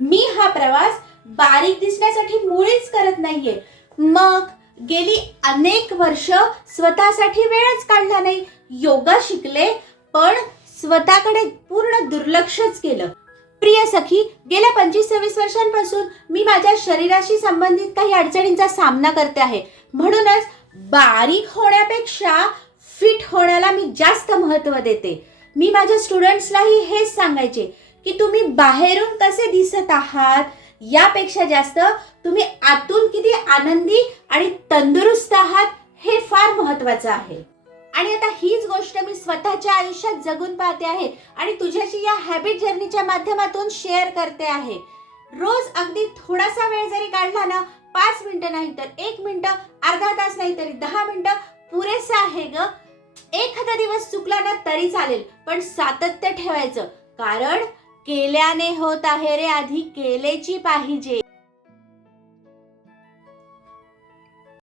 मी हा प्रवास बारीक दिसण्यासाठी मुळीच करत नाहीये. मग गेली अनेक वर्ष स्वतःसाठी वेळच काढला नाही. योगा शिकले पण स्वतःकडे पूर्ण दुर्लक्षच केलं. प्रिय सखी, गेल्या 25-26 वर्षांपासून मी माझ्या शरीराशी संबंधित काही अडचणींचा सामना करते आहे. म्हणूनच बारीक होण्यापेक्षा फिट होण्याला मी जास्त महत्त्व देते. मी माझ्या स्टुडंट्सलाही हेच सांगायचे की तुम्ही बाहेरून कसे दिसत आहात यापेक्षा जास्त तुम्ही आतून किती आनंदी आणि तंदुरुस्त आहात हे फार महत्त्वाचं आहे. आणि आता हीच गोष्ट मी स्वतःच्या आयुष्यात जगून पाहते आहे आणि तुझ्याशी या हॅबिट जर्नीच्या माध्यमातून शेअर करते आहे. रोज अगदी थोडासा वेळ जरी काढला ना, 5 मिनिटं नाही तर 1 मिनिटं, अर्धा तास नाही तरी 10 मिनिटं पुरेसं आहे ग. एखादा दिवस चुकला ना तरी चालेल, पण सातत्य ठेवायचं. कारण केल्याने होत आहे रे, आधी केलेची पाहिजे.